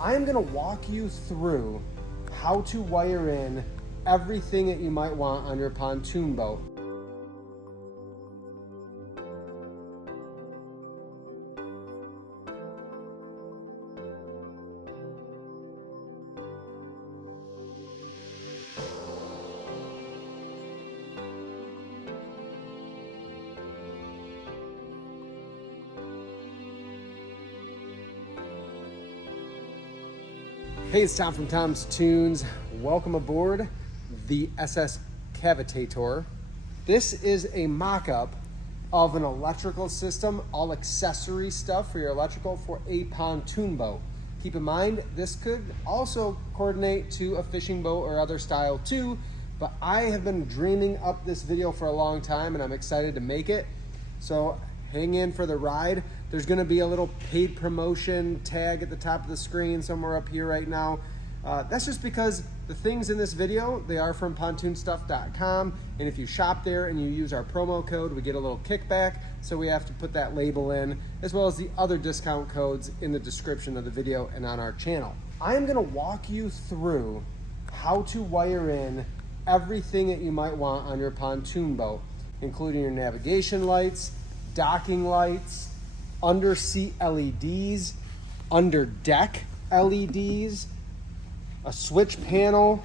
I'm gonna walk you through how to wire in everything that you might want on your pontoon boat. Hey, it's Tom from TomsToons. Welcome aboard the SS Cavitator. This is a mock-up of an electrical system, all accessory stuff for your electrical for a pontoon boat. Keep in mind, this could also coordinate to a fishing boat or other style too, but I have been dreaming up this video for a long time and I'm excited to make it. So hang in for the ride. There's gonna be a little paid promotion tag at the top of the screen somewhere up here right now. That's just because the things in this video, they are from pontoonstuff.com, and if you shop there and you use our promo code, we get a little kickback, so we have to put that label in, as well as the other discount codes in the description of the video and on our channel. I am gonna walk you through how to wire in everything that you might want on your pontoon boat, including your navigation lights, docking lights, underseat LEDs, under deck LEDs, a switch panel,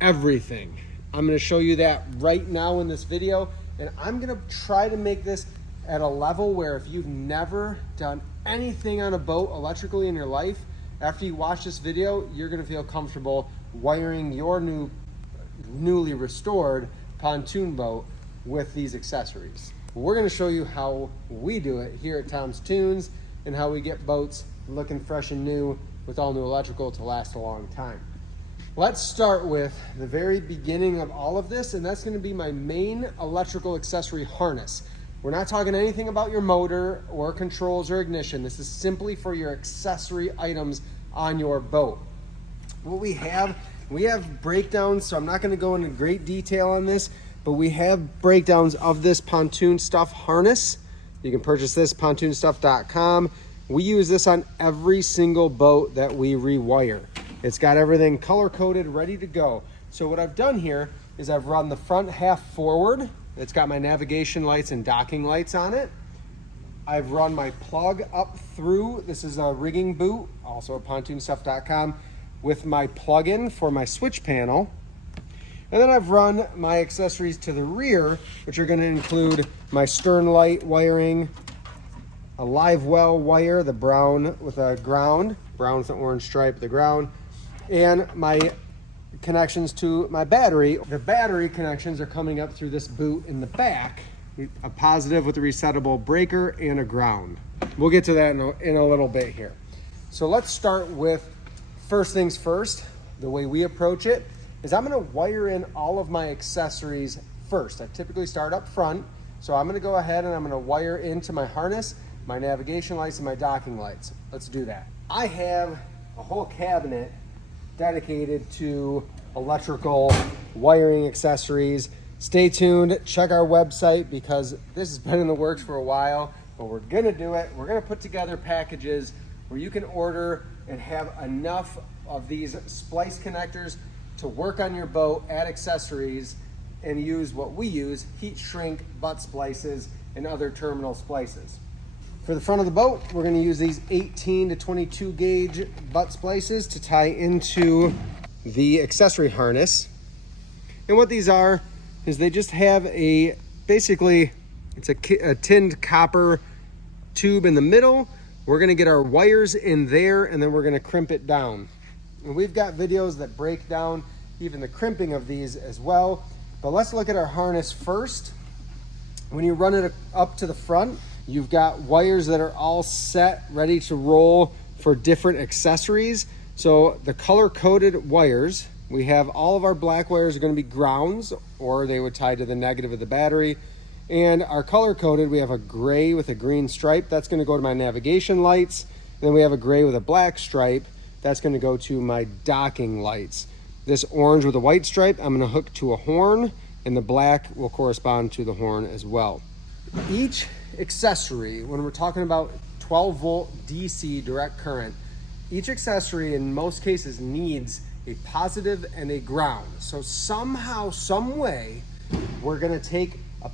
everything. I'm gonna show you that right now in this video, and I'm gonna try to make this at a level where if you've never done anything on a boat electrically in your life, after you watch this video, you're gonna feel comfortable wiring your newly restored pontoon boat with these accessories. We're gonna show you how we do it here at TomsToons and how we get boats looking fresh and new with all new electrical to last a long time. Let's start with the very beginning of all of this, and that's gonna be my main electrical accessory harness. We're not talking anything about your motor or controls or ignition. This is simply for your accessory items on your boat. What we have breakdowns, so I'm not gonna go into great detail on this, but we have breakdowns of this pontoon stuff harness. You can purchase this pontoonstuff.com. We use this on every single boat that we rewire. It's got everything color coded, ready to go. So what I've done here is I've run the front half forward. It's got my navigation lights and docking lights on it. I've run my plug up through. This is a rigging boot, also at pontoonstuff.com, with my plug-in for my switch panel. And then I've run my accessories to the rear, which are gonna include my stern light wiring, a live well wire, the brown with a ground, brown with an orange stripe, the ground, and my connections to my battery. The battery connections are coming up through this boot in the back, a positive with a resettable breaker and a ground. We'll get to that in a little bit here. So let's start with first things first. The way we approach it is I'm gonna wire in all of my accessories first. I typically start up front, so I'm gonna go ahead and I'm gonna wire into my harness, my navigation lights, and my docking lights. Let's do that. I have a whole cabinet dedicated to electrical wiring accessories. Stay tuned, check our website, because this has been in the works for a while, but we're gonna do it. We're gonna put together packages where you can order and have enough of these splice connectors to work on your boat, add accessories, and use what we use, heat shrink, butt splices, and other terminal splices. For the front of the boat, we're gonna use these 18 to 22 gauge butt splices to tie into the accessory harness. And what these are is they just have basically, it's a tinned copper tube in the middle. We're gonna get our wires in there and then we're gonna crimp it down. And we've got videos that break down even the crimping of these as well. But let's look at our harness first. When you run it up to the front, you've got wires that are all set, ready to roll for different accessories. So the color-coded wires, we have all of our black wires are gonna be grounds, or they would tie to the negative of the battery. And our color-coded, we have a gray with a green stripe. That's gonna go to my navigation lights. Then we have a gray with a black stripe. That's gonna go to my docking lights. This orange with a white stripe, I'm gonna hook to a horn, and the black will correspond to the horn as well. Each accessory, when we're talking about 12 volt DC direct current, Each accessory in most cases needs a positive and a ground. So somehow, some way, we're gonna take a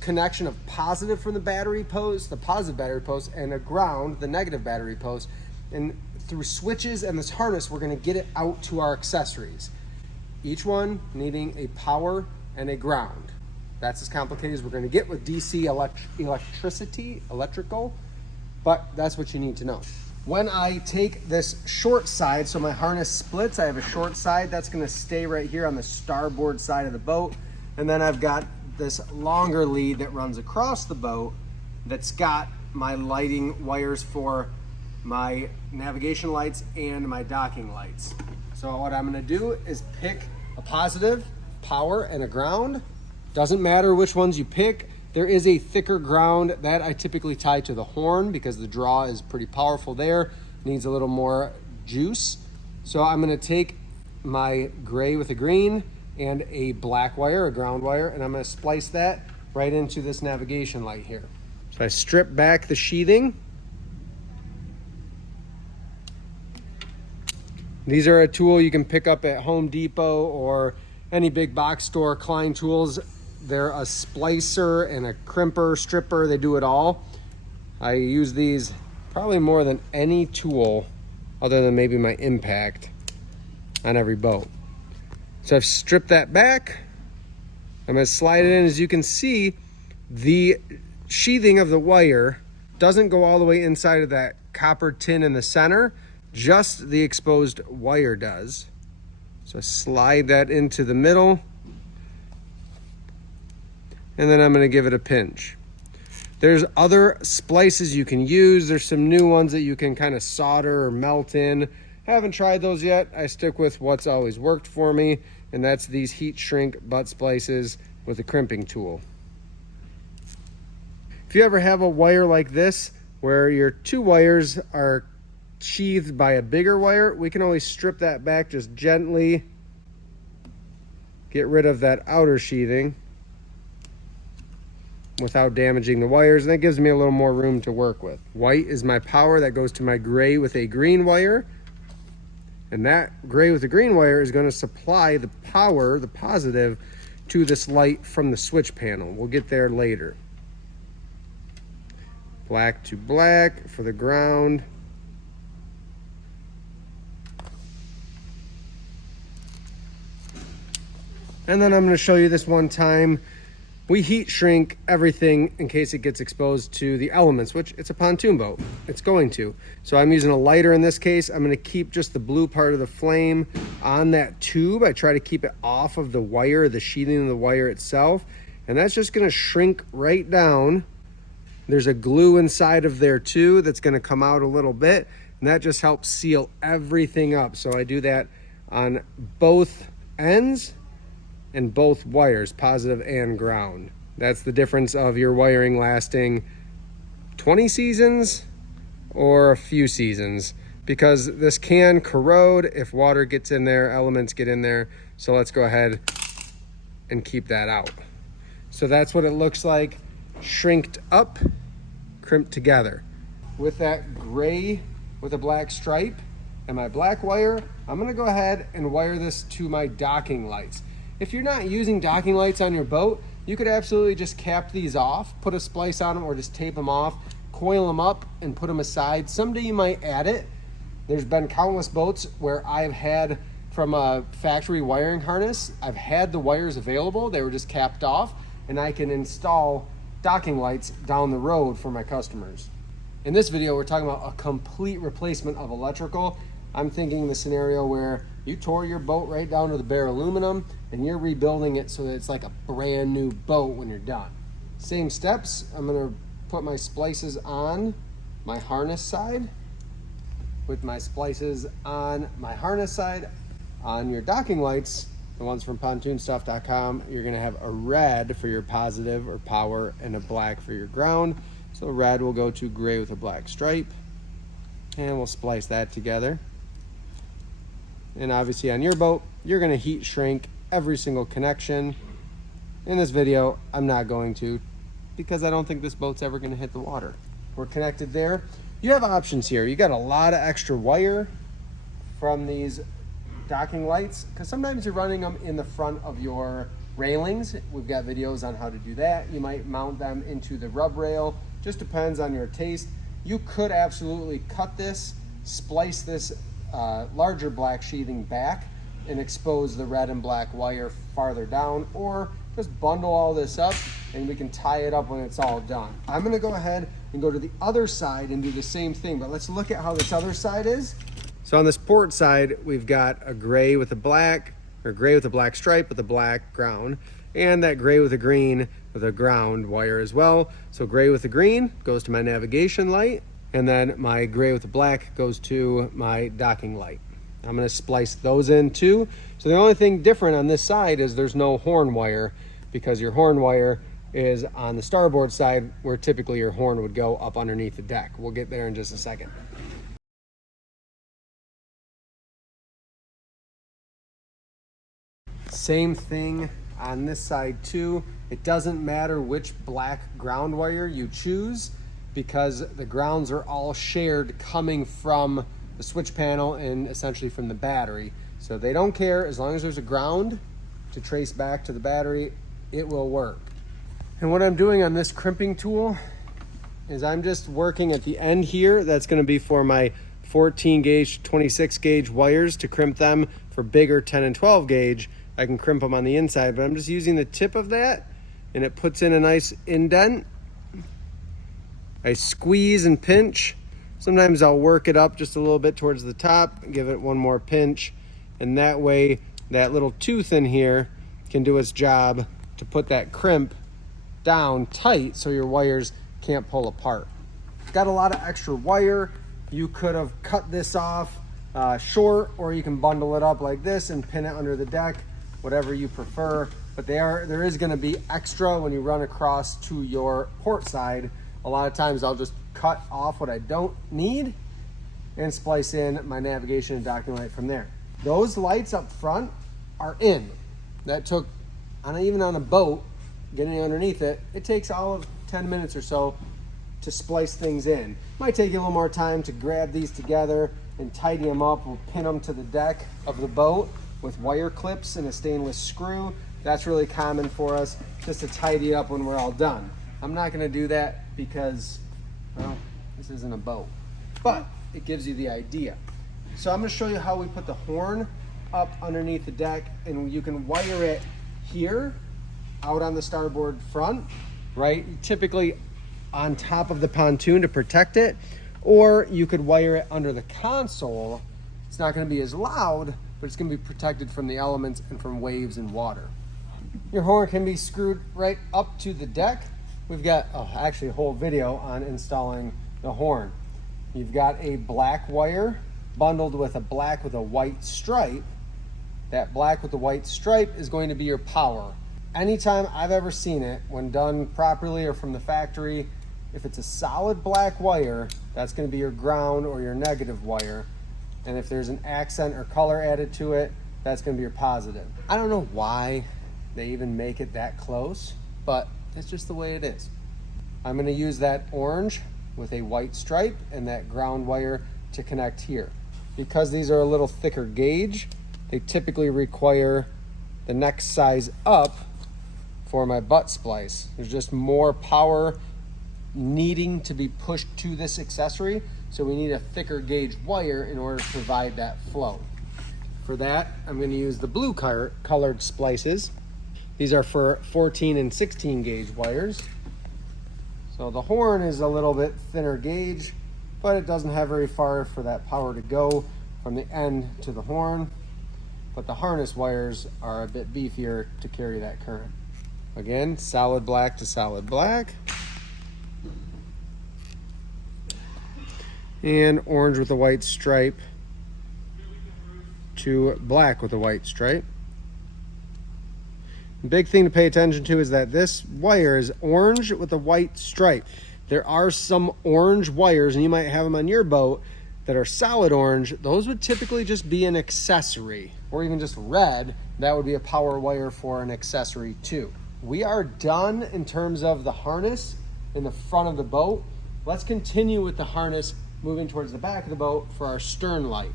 connection of positive from the battery post, the positive battery post, and a ground, the negative battery post, and through switches and this harness, we're gonna get it out to our accessories. Each one needing a power and a ground. That's as complicated as we're gonna get with DC electrical, but that's what you need to know. When I take this short side, so my harness splits, I have a short side that's gonna stay right here on the starboard side of the boat. And then I've got this longer lead that runs across the boat that's got my lighting wires for my navigation lights and my docking lights. So what I'm gonna do is pick a positive, power, and a ground. Doesn't matter which ones you pick. There is a thicker ground that I typically tie to the horn because the draw is pretty powerful there. Needs a little more juice. So I'm gonna take my gray with a green and a black wire, a ground wire, and I'm gonna splice that right into this navigation light here. So I strip back the sheathing. These are a tool you can pick up at Home Depot or any big box store. Klein tools. They're a splicer and a crimper, stripper, they do it all. I use these probably more than any tool other than maybe my Impact on every boat. So I've stripped that back. I'm gonna slide it in. As you can see, the sheathing of the wire doesn't go all the way inside of that copper tin in the center, just the exposed wire does. So I slide that into the middle, and then I'm gonna give it a pinch. There's other splices you can use. There's some new ones that you can kind of solder or melt in. Haven't tried those yet. I stick with what's always worked for me, and that's these heat shrink butt splices with a crimping tool. If you ever have a wire like this, where your two wires are sheathed by a bigger wire, we can always strip that back, just gently get rid of that outer sheathing without damaging the wires, and that gives me a little more room to work with. White is my power, that goes to my gray with a green wire, and that gray with the green wire is going to supply the power, the positive, to this light from the switch panel. We'll get there later. Black to black for the ground. And then I'm going to show you this one time. We heat shrink everything in case it gets exposed to the elements, which it's a pontoon boat. It's going to. So I'm using a lighter in this case. I'm going to keep just the blue part of the flame on that tube. I try to keep it off of the wire, the sheathing of the wire itself. And that's just going to shrink right down. There's a glue inside of there too that's going to come out a little bit. And that just helps seal everything up. So I do that on both ends and both wires, positive and ground. That's the difference of your wiring lasting 20 seasons or a few seasons, because this can corrode if water gets in there, elements get in there. So let's go ahead and keep that out. So that's what it looks like, shrinked up, crimped together. With that gray with a black stripe and my black wire, I'm gonna go ahead and wire this to my docking lights. If you're not using docking lights on your boat, you could absolutely just cap these off, put a splice on them, or just tape them off, coil them up and put them aside. Someday you might add it. There's been countless boats where I've had from a factory wiring harness, I've had the wires available, they were just capped off, and I can install docking lights down the road for my customers. In this video, we're talking about a complete replacement of electrical. I'm thinking the scenario where you tore your boat right down to the bare aluminum and you're rebuilding it so that it's like a brand new boat when you're done. Same steps. I'm gonna put my splices on my harness side. With my splices on my harness side, on your docking lights, the ones from pontoonstuff.com, you're gonna have a red for your positive or power and a black for your ground. So red will go to gray with a black stripe, and we'll splice that together. And obviously on your boat, you're gonna heat shrink every single connection. In this video, I'm not going to, because I don't think this boat's ever gonna hit the water. We're connected there. You have options here. You got a lot of extra wire from these docking lights, because sometimes you're running them in the front of your railings. We've got videos on how to do that. You might mount them into the rub rail. Just depends on your taste. You could absolutely cut this, splice this larger black sheathing back and expose the red and black wire farther down, or just bundle all this up and we can tie it up when it's all done. I'm gonna go ahead and go to the other side and do the same thing, but let's look at how this other side is. So on this port side, we've got a gray with a black, or gray with a black stripe with a black ground, and that gray with a green with a ground wire as well. So gray with the green goes to my navigation light, and then my gray with the black goes to my docking light. I'm gonna splice those in too. So the only thing different on this side is there's no horn wire, because your horn wire is on the starboard side where typically your horn would go up underneath the deck. We'll get there in just a second. Same thing on this side too. It doesn't matter which black ground wire you choose, because the grounds are all shared coming from the switch panel and essentially from the battery. So they don't care, as long as there's a ground to trace back to the battery, it will work. And what I'm doing on this crimping tool is I'm just working at the end here. That's gonna be for my 14 gauge, 26 gauge wires to crimp them for bigger 10 and 12 gauge. I can crimp them on the inside, but I'm just using the tip of that and it puts in a nice indent. I squeeze and pinch. Sometimes I'll work it up just a little bit towards the top, give it one more pinch, and that way that little tooth in here can do its job to put that crimp down tight so your wires can't pull apart. Got a lot of extra wire. You could have cut this off short, or you can bundle it up like this and pin it under the deck, whatever you prefer. But there is gonna be extra when you run across to your port side. A lot of times I'll just cut off what I don't need and splice in my navigation and docking light from there. Those lights up front are in. That took, even on a boat, getting underneath it, it takes all of 10 minutes or so to splice things in. Might take you a little more time to grab these together and tidy them up. We'll pin them to the deck of the boat with wire clips and a stainless screw. That's really common for us, just to tidy up when we're all done. I'm not gonna do that because, well, this isn't a boat, but it gives you the idea. So I'm gonna show you how we put the horn up underneath the deck, and you can wire it here out on the starboard front, right? Typically on top of the pontoon to protect it, or you could wire it under the console. It's not gonna be as loud, but it's gonna be protected from the elements and from waves and water. Your horn can be screwed right up to the deck. We've got actually a whole video on installing the horn. You've got a black wire bundled with a black with a white stripe. That black with the white stripe is going to be your power. Anytime I've ever seen it, when done properly or from the factory, if it's a solid black wire, that's going to be your ground or your negative wire. And if there's an accent or color added to it, that's going to be your positive. I don't know why they even make it that close, but it's just the way it is. I'm going to use that orange with a white stripe and that ground wire to connect here. Because these are a little thicker gauge, they typically require the next size up for my butt splice. There's just more power needing to be pushed to this accessory, so we need a thicker gauge wire in order to provide that flow. For that, I'm going to use the blue colored splices. These are for 14 and 16 gauge wires. So the horn is a little bit thinner gauge, but it doesn't have very far for that power to go from the end to the horn. But the harness wires are a bit beefier to carry that current. Again, solid black to solid black. And orange with a white stripe to black with a white stripe. The big thing to pay attention to is that this wire is orange with a white stripe. There are some orange wires, and you might have them on your boat, that are solid orange. Those would typically just be an accessory, or even just red. That would be a power wire for an accessory too. We are done in terms of the harness in the front of the boat. Let's continue with the harness moving towards the back of the boat for our stern light.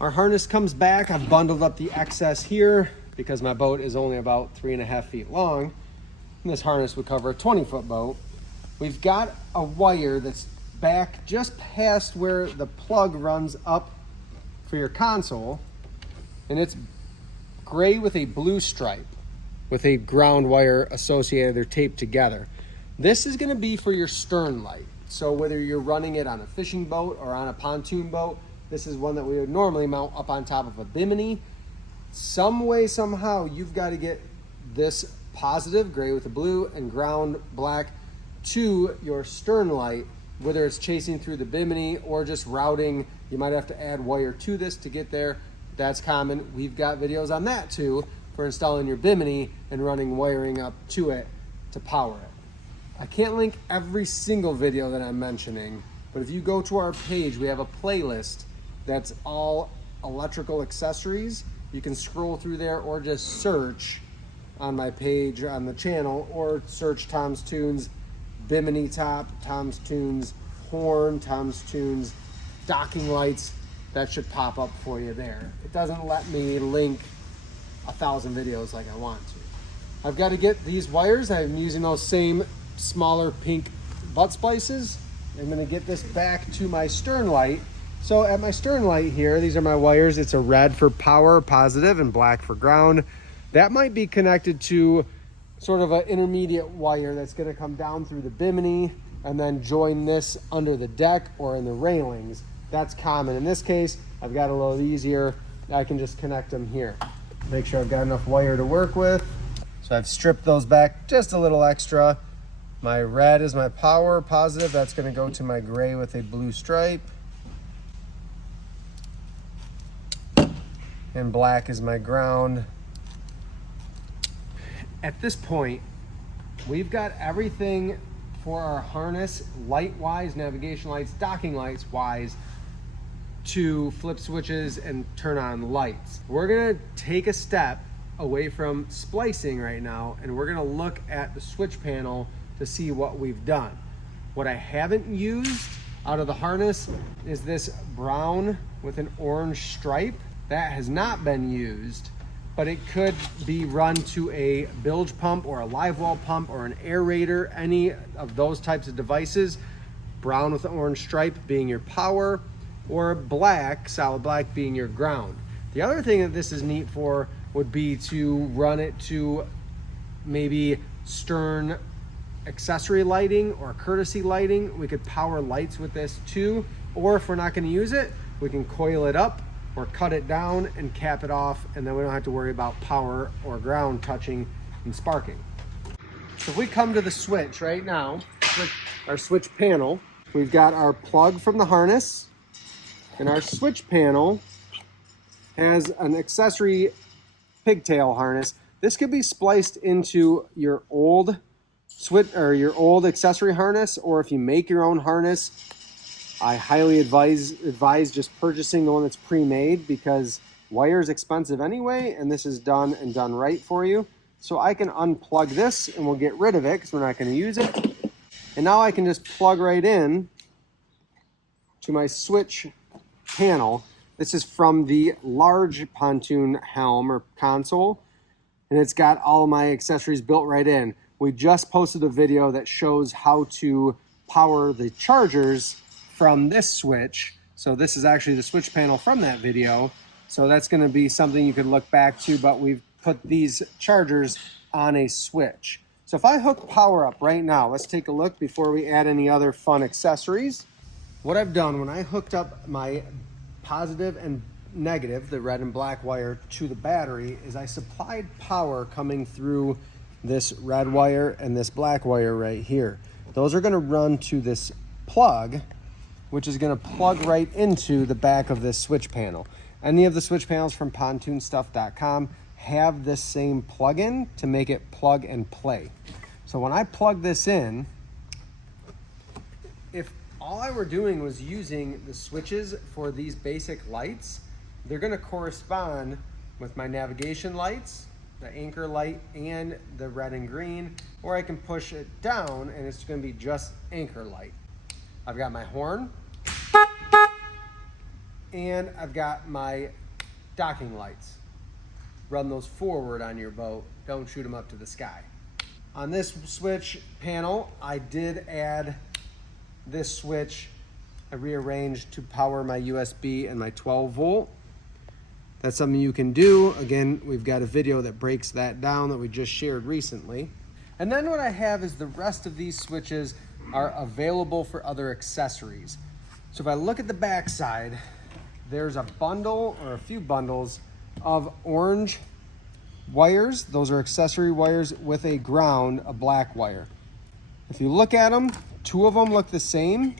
Our harness comes back. I've bundled up the excess here because my boat is only about 3.5 feet long. And this harness would cover a 20-foot boat. We've got a wire that's back just past where the plug runs up for your console, and it's gray with a blue stripe with a ground wire associated. They're taped together. This is going to be for your stern light. So whether you're running it on a fishing boat or on a pontoon boat, this is one that we would normally mount up on top of a bimini. Some way, somehow, you've got to get this positive, gray with the blue, and ground black to your stern light, whether it's chasing through the bimini or just routing. You might have to add wire to this to get there. That's common. We've got videos on that too for installing your bimini and running wiring up to it to power it. I can't link every single video that I'm mentioning, but if you go to our page, we have a playlist that's all electrical accessories. You can scroll through there or just search on my page on the channel, or search TomsToons bimini top, TomsToons horn, TomsToons docking lights. That should pop up for you there. It doesn't let me link 1,000 videos like I want to. I've got to get these wires. I'm using those same smaller pink butt splices. I'm going to get this back to my stern light. So at my stern light here, these are my wires. It's a red for power, positive, and black for ground. That might be connected to sort of an intermediate wire that's going to come down through the bimini and then join this under the deck or in the railings. That's common. In this case, I've got a little easier. I can just connect them here. Make sure I've got enough wire to work with. So I've stripped those back just a little extra. My red is my power, positive. That's going to go to my gray with a blue stripe. And black is my ground. At this point, we've got everything for our harness, light-wise, navigation lights, docking lights-wise, to flip switches and turn on lights. We're gonna take a step away from splicing right now, and we're gonna look at the switch panel to see what we've done. What I haven't used out of the harness is this brown with an orange stripe. That has not been used, but it could be run to a bilge pump or a live well pump or an aerator, any of those types of devices. Brown with an orange stripe being your power, or black, solid black, being your ground. The other thing that this is neat for would be to run it to maybe stern accessory lighting or courtesy lighting. We could power lights with this too, or if we're not going to use it, we can coil it up or cut it down and cap it off, and then we don't have to worry about power or ground touching and sparking. So if we come to the switch right now, our switch panel, we've got our plug from the harness, and our switch panel has an accessory pigtail harness. This could be spliced into your old switch or your old accessory harness, or if you make your own harness, I highly advise just purchasing the one that's pre-made, because wire is expensive anyway, and this is done and done right for you. So I can unplug this and we'll get rid of it because we're not going to use it. And now I can just plug right in to my switch panel. This is from the large pontoon helm or console, and it's got all of my accessories built right in. We just posted a video that shows how to power the chargers from this switch. So this is actually the switch panel from that video. So that's going to be something you can look back to, but we've put these chargers on a switch. So if I hook power up right now, let's take a look before we add any other fun accessories. What I've done when I hooked up my positive and negative, the red and black wire, to the battery, is I supplied power coming through this red wire and this black wire right here. Those are going to run to this plug, which is going to plug right into the back of this switch panel. Any of the switch panels from pontoonstuff.com have this same plug-in to make it plug and play. So when I plug this in, if all I were doing was using the switches for these basic lights, they're going to correspond with my navigation lights, the anchor light, and the red and green, or I can push it down and it's going to be just anchor light. I've got my horn. and I've got my docking lights. Run those forward on your boat. Don't shoot them up to the sky. On this switch panel, I did add this switch. I rearranged to power my USB and my 12 volt. That's something you can do. Again, we've got a video that breaks that down that we just shared recently. And then what I have is the rest of these switches are available for other accessories. So if I look at the back side, there's a bundle or a few bundles of orange wires. Those are accessory wires with a ground, a black wire. If you look at them, two of them look the same.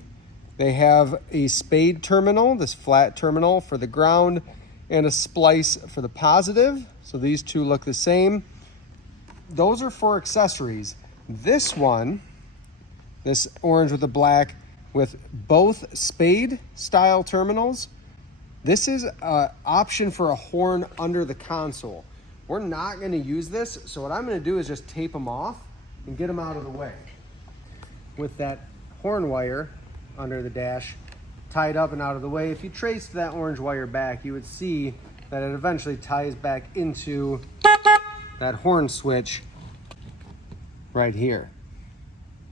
They have a spade terminal, this flat terminal for the ground, and a splice for the positive. So these two look the same. Those are for accessories. This one, this orange with the black with both spade style terminals, this is an option for a horn under the console. We're not going to use this, so what I'm going to do is just tape them off and get them out of the way. With that horn wire under the dash tied up and out of the way, if you traced that orange wire back, you would see that it eventually ties back into that horn switch right here.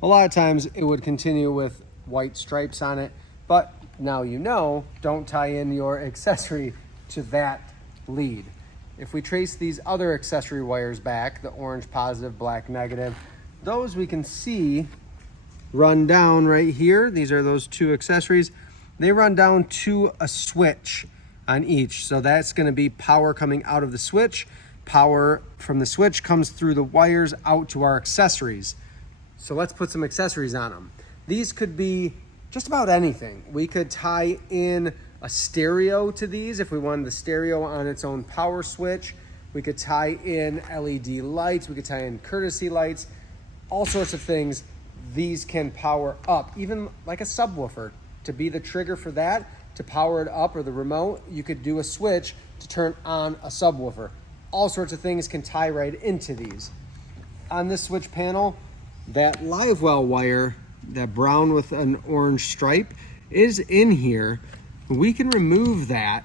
A lot of times it would continue with white stripes on it, but now you know, don't tie in your accessory to that lead. If we trace these other accessory wires back, the orange positive, black negative, those we can see run down right here. These are those two accessories. They run down to a switch on each. So that's going to be power coming out of the switch. Power from the switch comes through the wires out to our accessories. So let's put some accessories on them. These could be just about anything. We could tie in a stereo to these if we wanted the stereo on its own power switch. We could tie in LED lights. We could tie in courtesy lights, all sorts of things. These can power up, even like a subwoofer. To be the trigger for that, to power it up, or the remote, you could do a switch to turn on a subwoofer. All sorts of things can tie right into these. On this switch panel, that live well wire, that brown with an orange stripe, is in here. We can remove that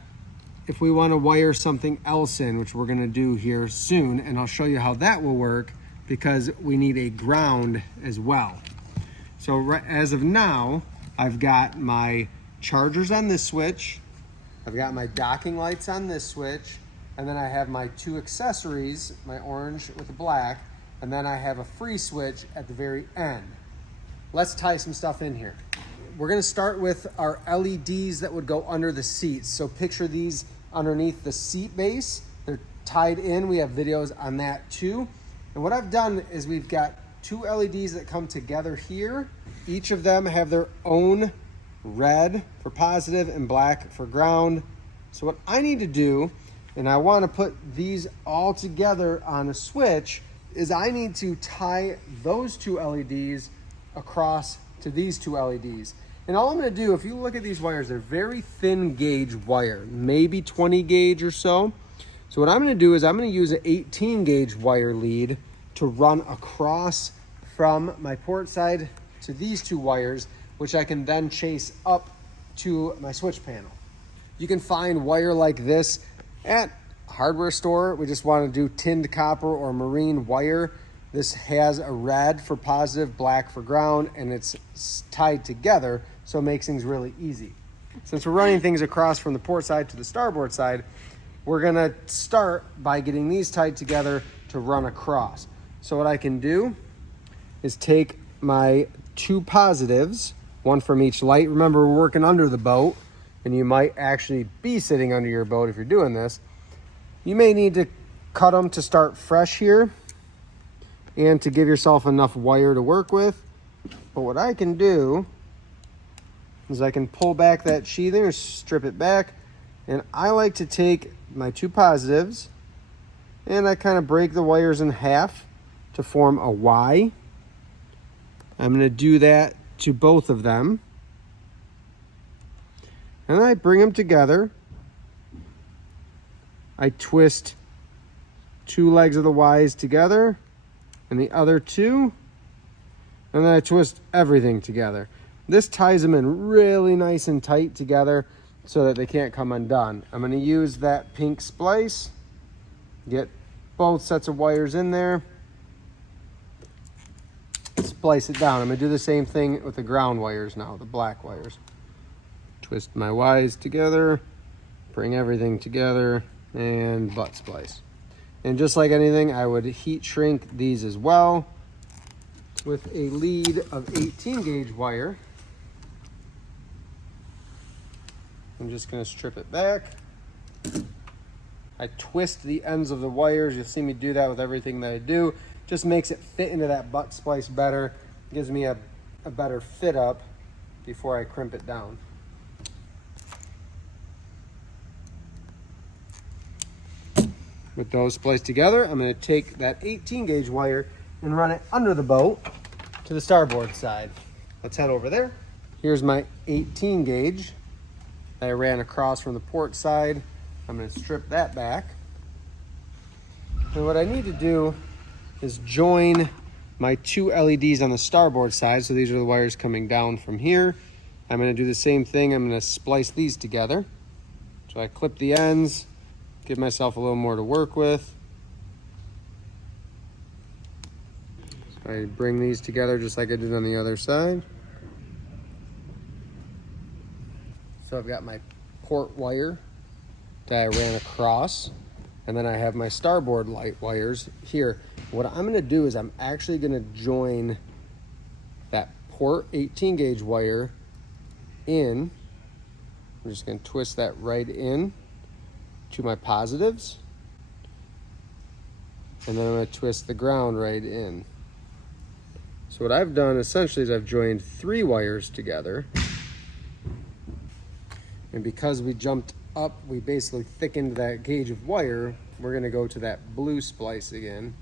if we want to wire something else in, which we're going to do here soon, and I'll show you how that will work because we need a ground as well. So as of now, I've got my chargers on this switch, I've got my docking lights on this switch, and then I have my two accessories, my orange with the black, and then I have a free switch at the very end. Let's tie some stuff in here. We're gonna start with our LEDs that would go under the seats. So picture these underneath the seat base. They're tied in. We have videos on that too. And what I've done is we've got two LEDs that come together here. Each of them have their own red for positive and black for ground. So what I need to do, and I want to put these all together on a switch, is I need to tie those two LEDs across to these two LEDs. And all I'm going to do, if you look at these wires, they're very thin gauge wire, maybe 20 gauge or so. So what I'm going to do is I'm going to use an 18 gauge wire lead to run across from my port side to these two wires, which I can then chase up to my switch panel. You can find wire like this at a hardware store. We just want to do tinned copper or marine wire. This has a red for positive, black for ground, and it's tied together, so it makes things really easy. Since we're running things across from the port side to the starboard side, we're gonna start by getting these tied together to run across. So what I can do is take my two positives, one from each light. Remember, we're working under the boat, and you might actually be sitting under your boat if you're doing this. You may need to cut them to start fresh here and to give yourself enough wire to work with. But what I can do is I can pull back that sheathing or strip it back, and I like to take my two positives and I kind of break the wires in half to form a Y. I'm going to do that to both of them. And I bring them together. I twist two legs of the Ys together and the other two, and then I twist everything together. This ties them in really nice and tight together. so that they can't come undone. I'm going to use that pink splice, get both sets of wires in there, splice it down. I'm going to do the same thing with the ground wires now, the black wires. Twist my Ys together, bring everything together, and butt splice. And just like anything, I would heat shrink these as well with a lead of 18 gauge wire. I'm just going to strip it back. I twist the ends of the wires. You'll see me do that with everything that I do. Just makes it fit into that butt splice better. Gives me a better fit up before I crimp it down. With those spliced together, I'm going to take that 18 gauge wire and run it under the boat to the starboard side. Let's head over there. Here's my 18 gauge that I ran across from the port side. I'm going to strip that back. And what I need to do is join my two LEDs on the starboard side. So these are the wires coming down from here. I'm going to do the same thing. I'm going to splice these together. So I clip the ends, give myself a little more to work with. So I bring these together just like I did on the other side. So I've got my port wire that I ran across, and then I have my starboard light wires here. What I'm gonna do is I'm actually gonna join that port 18 gauge wire in. I'm just gonna twist that right in to my positives, and then I'm going to twist the ground right in. So what I've done essentially is I've joined 3 wires together, and because we jumped up, we basically thickened that gauge of wire. We're going to go to that blue splice again,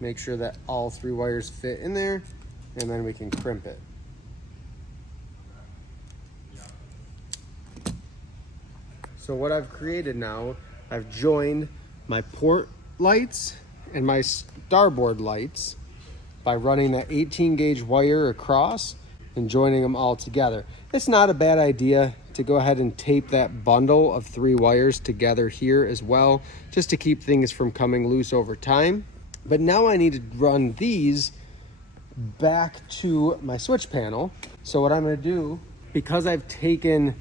make sure that all 3 wires fit in there, and then we can crimp it. So what I've created now, I've joined my port lights and my starboard lights by running that 18 gauge wire across and joining them all together. It's not a bad idea to go ahead and tape that bundle of 3 wires together here as well, just to keep things from coming loose over time. But now I need to run these back to my switch panel. So what I'm going to do, because I've taken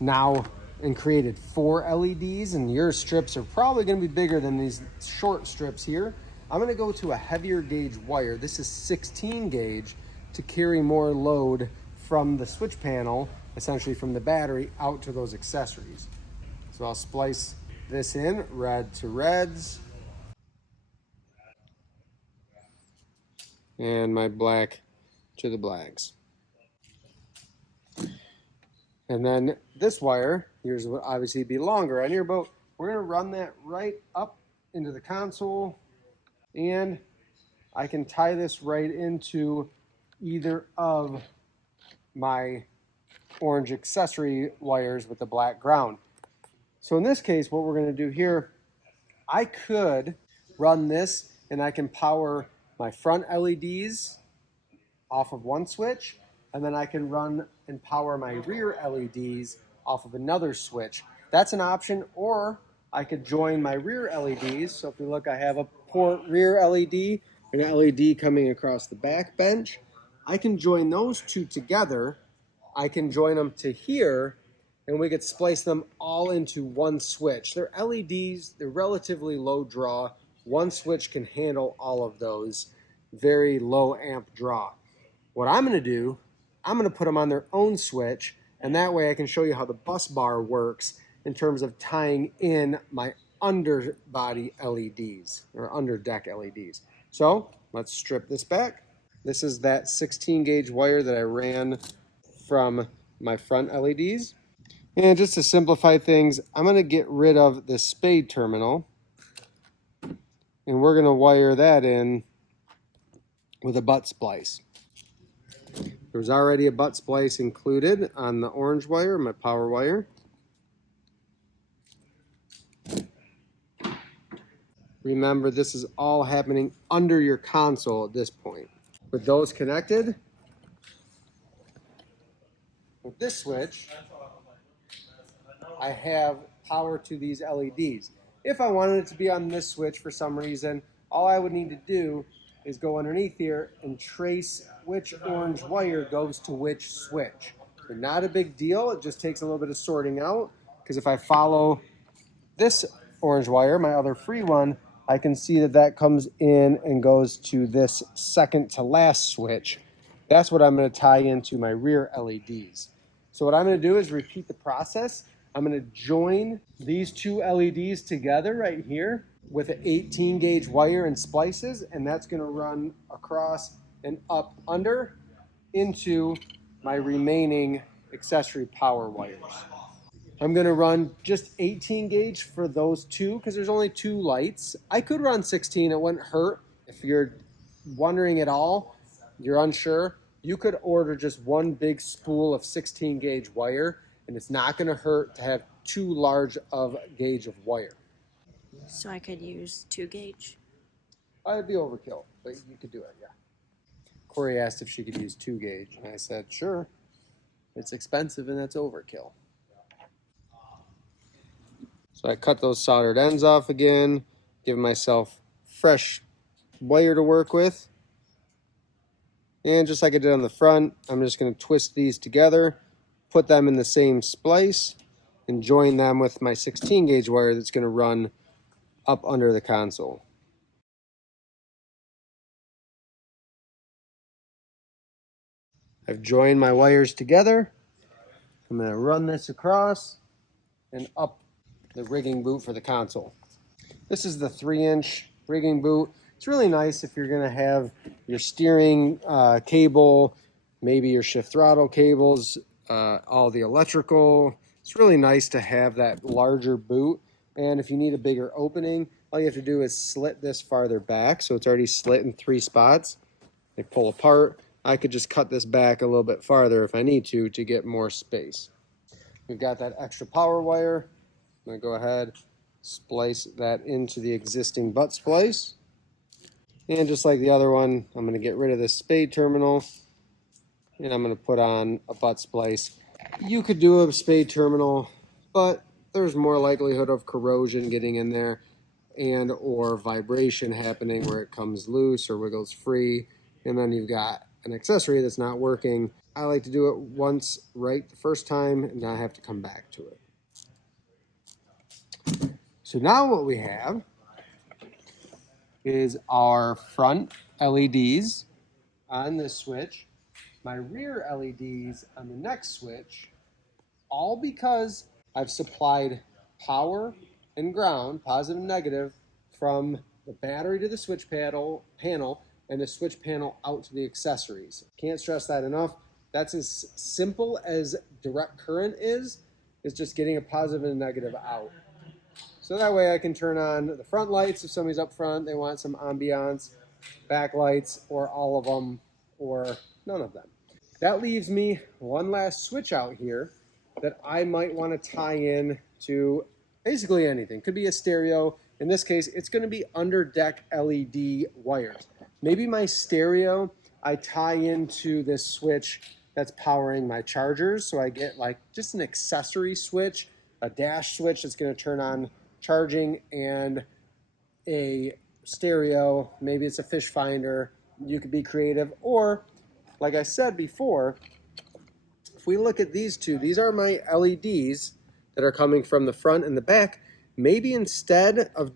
now and created 4 LEDs, and your strips are probably going to be bigger than these short strips here, I'm going to go to a heavier gauge wire. This is 16 gauge to carry more load from the switch panel, essentially from the battery, out to those accessories. So I'll splice this in, red to reds, and my black to the blacks. And then this wire, here's what obviously be longer on your boat. We're going to run that right up into the console, and I can tie this right into either of my orange accessory wires with the black ground. So in this case, what we're going to do here, I could run this and I can power my front LEDs off of one switch, and then I can run and power my rear LEDs off of another switch. That's an option, or I could join my rear LEDs. So if you look, I have a port rear LED and an LED coming across the back bench. I can join those 2 together. I can join them to here, and we could splice them all into one switch. They're LEDs, they're relatively low draw. One switch can handle all of those, very low amp draw. What I'm going to do, I'm going to put them on their own switch, and that way I can show you how the bus bar works in terms of tying in my underbody LEDs, or under deck LEDs. So let's strip this back. This is that 16 gauge wire that I ran from my front LEDs. And just to simplify things, I'm going to get rid of the spade terminal, and we're going to wire that in with a butt splice. There's already a butt splice included on the orange wire, my power wire. Remember, this is all happening under your console at this point. With those connected, with this switch, I have power to these LEDs. If I wanted it to be on this switch for some reason, all I would need to do is go underneath here and trace which orange wire goes to which switch. So not a big deal, it just takes a little bit of sorting out, because if I follow this orange wire, my other free one, I can see that that comes in and goes to this second to last switch. That's what I'm going to tie into my rear LEDs. So what I'm going to do is repeat the process. I'm going to join these two LEDs together right here with an 18 gauge wire and splices, and that's going to run across and up under into my remaining accessory power wires. I'm going to run just 18 gauge for those two because there's only two lights. I could run 16, it wouldn't hurt. If you're wondering at all, you're unsure, you could order just one big spool of 16 gauge wire, and it's not going to hurt to have too large of gauge of wire. So I could use 2 gauge? It'd be overkill, but you could do it, yeah. Corey asked if she could use 2 gauge, and I said, sure. It's expensive and that's overkill. So I cut those soldered ends off again, give myself fresh wire to work with. And just like I did on the front, I'm just going to twist these together, put them in the same splice, and join them with my 16 gauge wire that's going to run up under the console. I've joined my wires together. I'm going to run this across and up the rigging boot for the console. This is the 3-inch rigging boot. It's really nice if you're going to have your steering cable, maybe your shift throttle cables, all the electrical. It's really nice to have that larger boot. And if you need a bigger opening, all you have to do is slit this farther back. So it's already slit in 3 spots. They pull apart. I could just cut this back a little bit farther if I need to get more space. We've got that extra power wire. I'm going to go ahead, splice that into the existing butt splice. And just like the other one, I'm going to get rid of this spade terminal, and I'm going to put on a butt splice. You could do a spade terminal, but there's more likelihood of corrosion getting in there and or vibration happening where it comes loose or wiggles free, and then you've got an accessory that's not working. I like to do it once right the first time and not have to come back to it. So now what we have is our front LEDs on this switch, my rear LEDs on the next switch, all because I've supplied power and ground, positive and negative, from the battery to the switch panel and the switch panel out to the accessories. Can't stress that enough. That's as simple as direct current is just getting a positive and a negative out. So that way I can turn on the front lights if somebody's up front, they want some ambiance, back lights, or all of them, or none of them. That leaves me one last switch out here that I might want to tie in to basically anything. Could be a stereo. In this case, it's going to be under deck LED wires. Maybe my stereo, I tie into this switch that's powering my chargers, so I get like just an accessory switch, a dash switch that's going to turn on charging, and a stereo. Maybe it's a fish finder. You could be creative. Or, like I said before, if we look at these two, these are my LEDs that are coming from the front and the back. Maybe instead of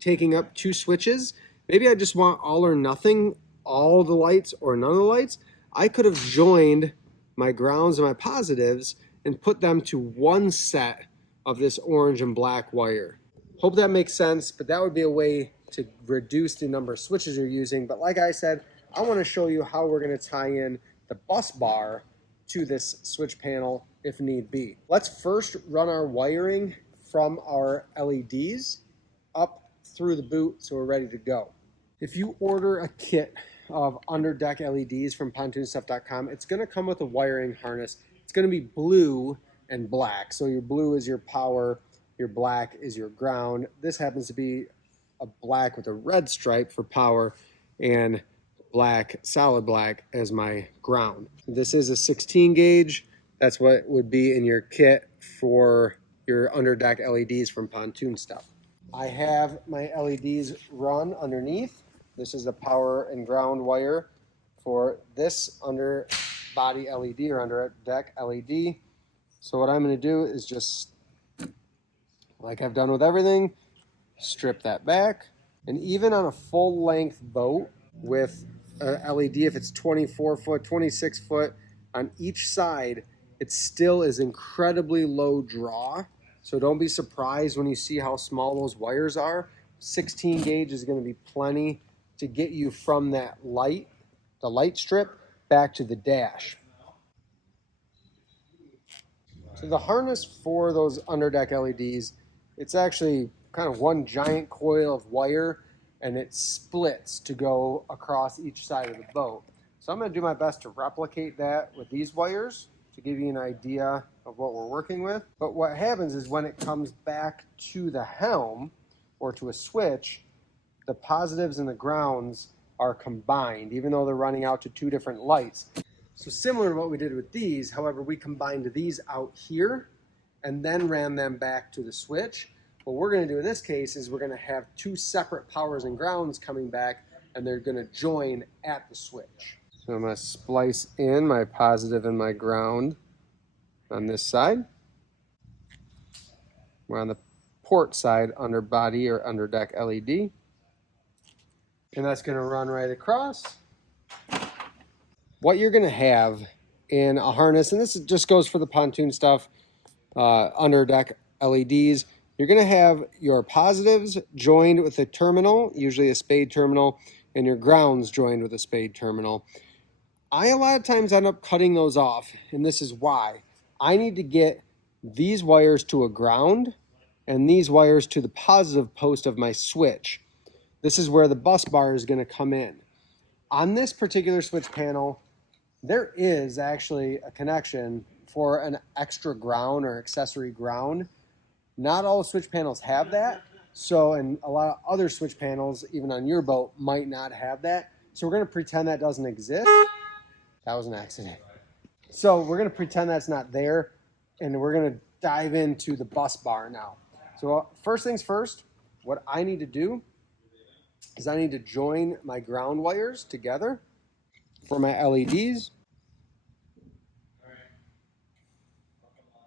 taking up 2 switches, maybe I just want all or nothing, all the lights or none of the lights. I could have joined my grounds and my positives and put them to one set of this orange and black wire. Hope that makes sense, but that would be a way to reduce the number of switches you're using. But like I said, I want to show you how we're going to tie in the bus bar to this switch panel if need be. Let's first run our wiring from our LEDs up through the boot so we're ready to go. If you order a kit of underdeck LEDs from pontoonstuff.com, it's going to come with a wiring harness. It's going to be blue and black. So your blue is your power, your black is your ground. This happens to be a black with a red stripe for power, and black, solid black, as my ground. This is a 16 gauge. That's what would be in your kit for your underdeck LEDs from Pontoon stuff. I have my LEDs run underneath. This is the power and ground wire for this under body LED or under deck LED. So what I'm going to do is just, like I've done with everything, strip that back. And even on a full length boat with a LED, if it's 24 foot, 26 foot on each side, it still is incredibly low draw. So don't be surprised when you see how small those wires are. 16 gauge is going to be plenty to get you from that light, the light strip, back to the dash. So the harness for those underdeck LEDs, it's actually kind of one giant coil of wire, and it splits to go across each side of the boat. So I'm going to do my best to replicate that with these wires to give you an idea of what we're working with. But what happens is when it comes back to the helm or to a switch, the positives and the grounds are combined, even though they're running out to two different lights. So similar to what we did with these, however, we combined these out here and then ran them back to the switch. What we're going to do in this case is we're going to have two separate powers and grounds coming back, and they're going to join at the switch. So I'm going to splice in my positive and my ground on this side. We're on the port side under body or under deck LED. And that's going to run right across. What you're going to have in a harness, and this just goes for the Pontoon stuff, under deck LEDs, you're going to have your positives joined with a terminal, usually a spade terminal, and your grounds joined with a spade terminal. I a lot of times end up cutting those off, and this is why. I need to get these wires to a ground and these wires to the positive post of my switch. This is where the bus bar is going to come in. On this particular switch panel, there is actually a connection for an extra ground or accessory ground. Not all switch panels have that. So, and a lot of other switch panels, even on your boat, might not have that. So we're going to pretend that doesn't exist. That was an accident. So we're going to pretend that's not there, and we're going to dive into the bus bar now. So first things first, what I need to do is I need to join my ground wires together for my LEDs.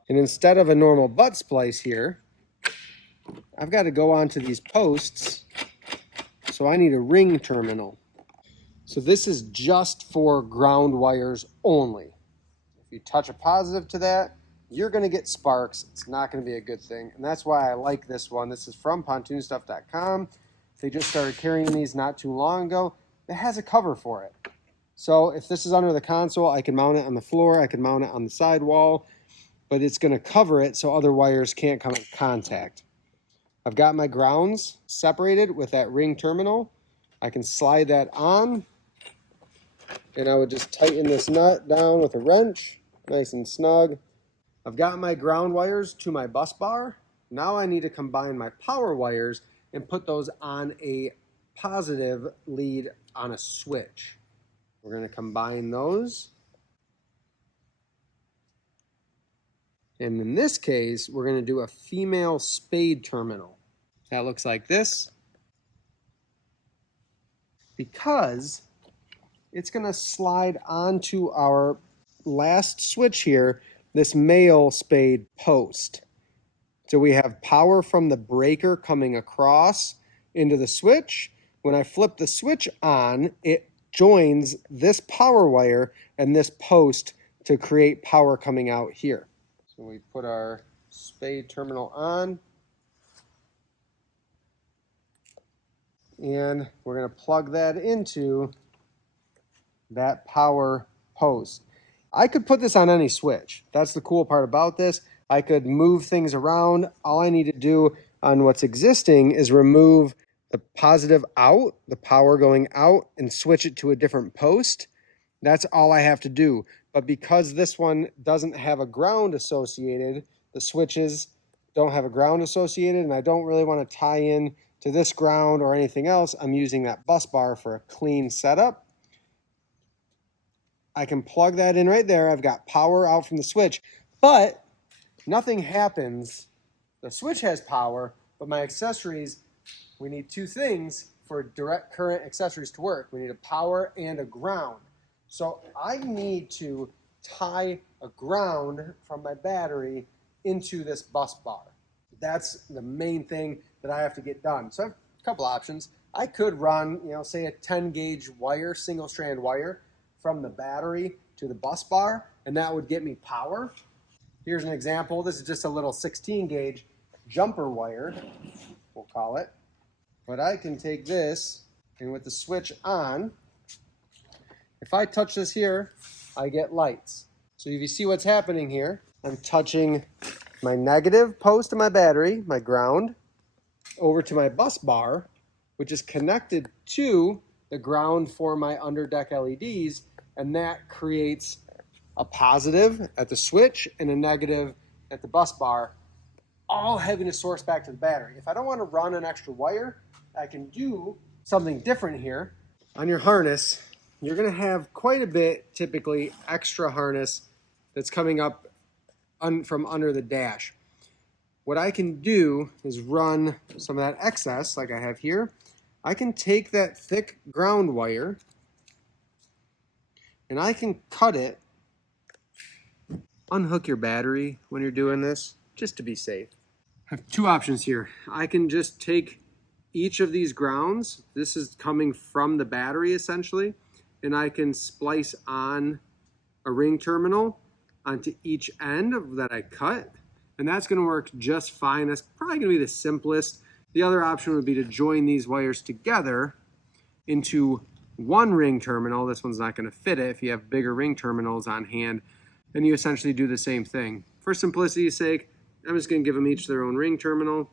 And instead of a normal butt splice here, I've got to go onto these posts. So I need a ring terminal. So this is just for ground wires only. If you touch a positive to that, you're going to get sparks. It's not going to be a good thing. And that's why I like this one. This is from pontoonstuff.com. They just started carrying these not too long ago. It has a cover for it. So if this is under the console, I can mount it on the floor. I can mount it on the sidewall. But it's going to cover it so other wires can't come in contact. I've got my grounds separated with that ring terminal. I can slide that on, and I would just tighten this nut down with a wrench, nice and snug. I've got my ground wires to my bus bar. Now I need to combine my power wires and put those on a positive lead on a switch. We're going to combine those. And in this case, we're going to do a female spade terminal. That looks like this. Because it's going to slide onto our last switch here, this male spade post. So we have power from the breaker coming across into the switch. When I flip the switch on, it joins this power wire and this post to create power coming out here. So we put our spade terminal on, and we're going to plug that into that power post. I could put this on any switch. That's the cool part about this. I could move things around. All I need to do on what's existing is remove the positive out, the power going out, and switch it to a different post. That's all I have to do. But because this one doesn't have a ground associated, the switches don't have a ground associated, and I don't really want to tie in to this ground or anything else, I'm using that bus bar for a clean setup. I can plug that in right there. I've got power out from the switch, but nothing happens The switch has power, but my accessories, we need two things for direct current accessories to work. We need a power and a ground. So I need to tie a ground from my battery into this bus bar. That's the main thing that I have to get done. So I have a couple options. I could run, say a 10 gauge wire, single strand wire from the battery to the bus bar, and that would get me power. Here's an example. This is just a little 16 gauge jumper wire, we'll call it. But I can take this, and with the switch on, if I touch this here, I get lights. So if you see what's happening here, I'm touching my negative post of my battery, my ground, over to my bus bar, which is connected to the ground for my underdeck LEDs, and that creates a positive at the switch and a negative at the bus bar, all having a source back to the battery. If I don't want to run an extra wire, I can do something different here. On your harness, you're going to have quite a bit, typically, extra harness that's coming up from under the dash. What I can do is run some of that excess, like I have here. I can take that thick ground wire and I can cut it. Unhook your battery when you're doing this, just to be safe. I have two options here. I can just take each of these grounds, this is coming from the battery essentially, and I can splice on a ring terminal onto each end that I cut, and that's going to work just fine. That's probably going to be the simplest. The other option would be to join these wires together into one ring terminal. This one's not going to fit it if you have bigger ring terminals on hand, and you essentially do the same thing. For simplicity's sake, I'm just going to give them each their own ring terminal.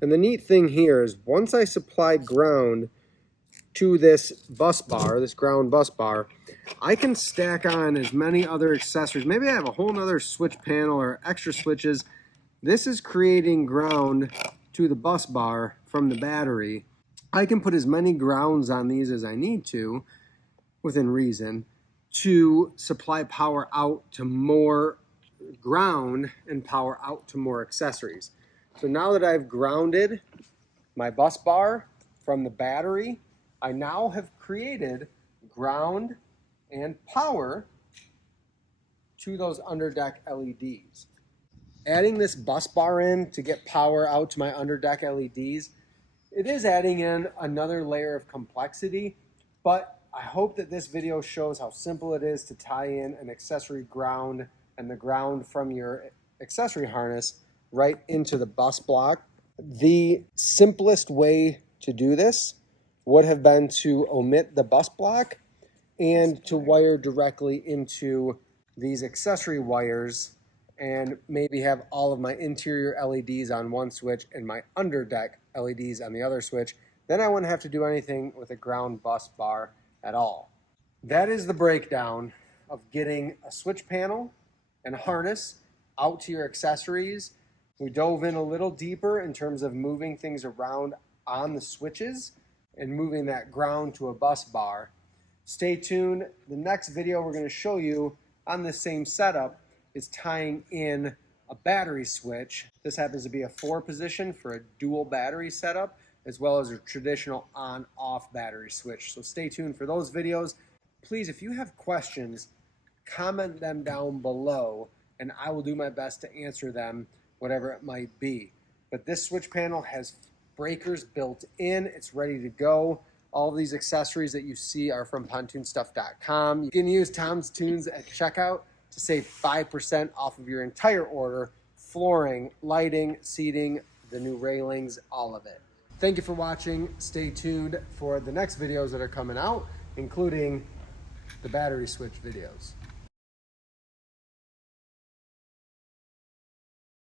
And the neat thing here is once I supply ground to this bus bar, this ground bus bar, I can stack on as many other accessories. Maybe I have a whole nother switch panel or extra switches. This is creating ground to the bus bar from the battery. I can put as many grounds on these as I need to, within reason, to supply power out to more ground and power out to more accessories. So now that I've grounded my bus bar from the battery, I now have created ground and power to those underdeck LEDs. Adding this bus bar in to get power out to my underdeck LEDs, it is adding in another layer of complexity, but I hope that this video shows how simple it is to tie in an accessory ground and the ground from your accessory harness right into the bus block. The simplest way to do this would have been to omit the bus block and to wire directly into these accessory wires and maybe have all of my interior LEDs on one switch and my underdeck LEDs on the other switch. Then I wouldn't have to do anything with a ground bus bar at all. That is the breakdown of getting a switch panel and a harness out to your accessories. We dove in a little deeper in terms of moving things around on the switches and moving that ground to a bus bar. Stay tuned. The next video we're going to show you on the same setup is tying in a battery switch. This happens to be a 4-position for a dual battery setup, as well as a traditional on-off battery switch. So stay tuned for those videos. Please, if you have questions, comment them down below, and I will do my best to answer them, whatever it might be. But this switch panel has breakers built in. It's ready to go. All of these accessories that you see are from PontoonStuff.com. You can use TomsToons at checkout to save 5% off of your entire order. Flooring, lighting, seating, the new railings, all of it. Thank you for watching. Stay tuned for the next videos that are coming out, including the battery switch videos.